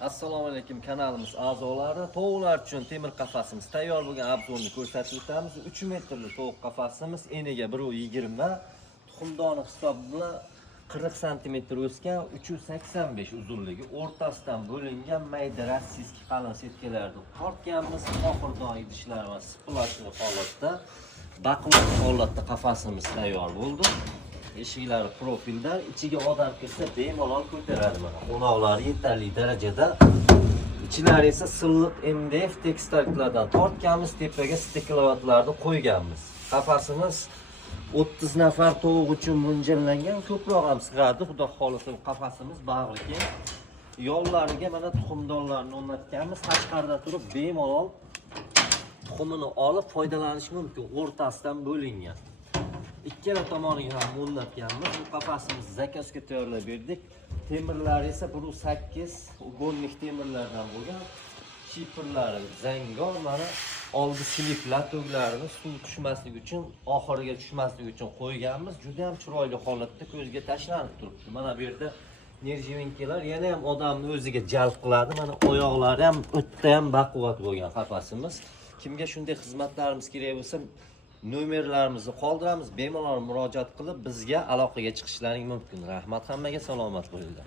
Assalomu alaykum, kanalimiz a'zolari. Tovuqlar uchun temir qafasimiz tayyor bo'lgan, obzorni ko'rsatib o'tamiz. 3 metrli tovuq qafasimiz, eniga 120, tuxumdoni hisobi bilan 40 sm o'sgan, 385 uzunligi, o'rtasidan bo'lingan mayda rossiyskiy qalin setkalarni tortganmiz. Oxirdan idishlarimiz splashli holatda, baquvvat holatda qafasimiz tayyor bo'ldi. Eshiklari profildan, ichiga odam kirsa bemalol ko'taradi. Mana o'noqlari yetarli darajada. Ichlari esa silliq MDF tekstillardan tortganmiz, tepaga steklovatlarni qo'yganmiz. Qafasimiz 30 nafar tovuq uchun mo'ljallangan, ko'proq ham sig'adi. Xudo xolisa qafasimiz bag'riki. Yollariga mana tuxumdonlarni o'rnatganmiz. Tashqarida turib bemalol tuxumini olib foydalanish mumkin. O'rtasidan bo'lingan. Ikkala tomoniga ham o'rnatganmiz. Bu qafasimiz zakazga tayyorlab berdik. Temirlari esa 1.8 ugonlik temirlardan bo'lgan. Shiperlari zangor, mana oldi sliplar tuglarini suv tushmasligi uchun, oxiriga tushmasligi uchun qo'yganmiz. Juda ham chiroyli holatda ko'zga tashlanib turibdi. Mana bu yerda nerjivenkalar yana ham odamni o'ziga jalb qiladi. Mana oyoqlari ham o'tda ham baquvvat bo'lgan qafasimiz. Kimga shunday xizmatlarimiz kerak bo'lsa, nomerlarimizni qoldiramiz. Bemalol murojaat qilib bizga aloqaga chiqishlaring mumkin. Rahmat, hammaga salomat bo'linglar.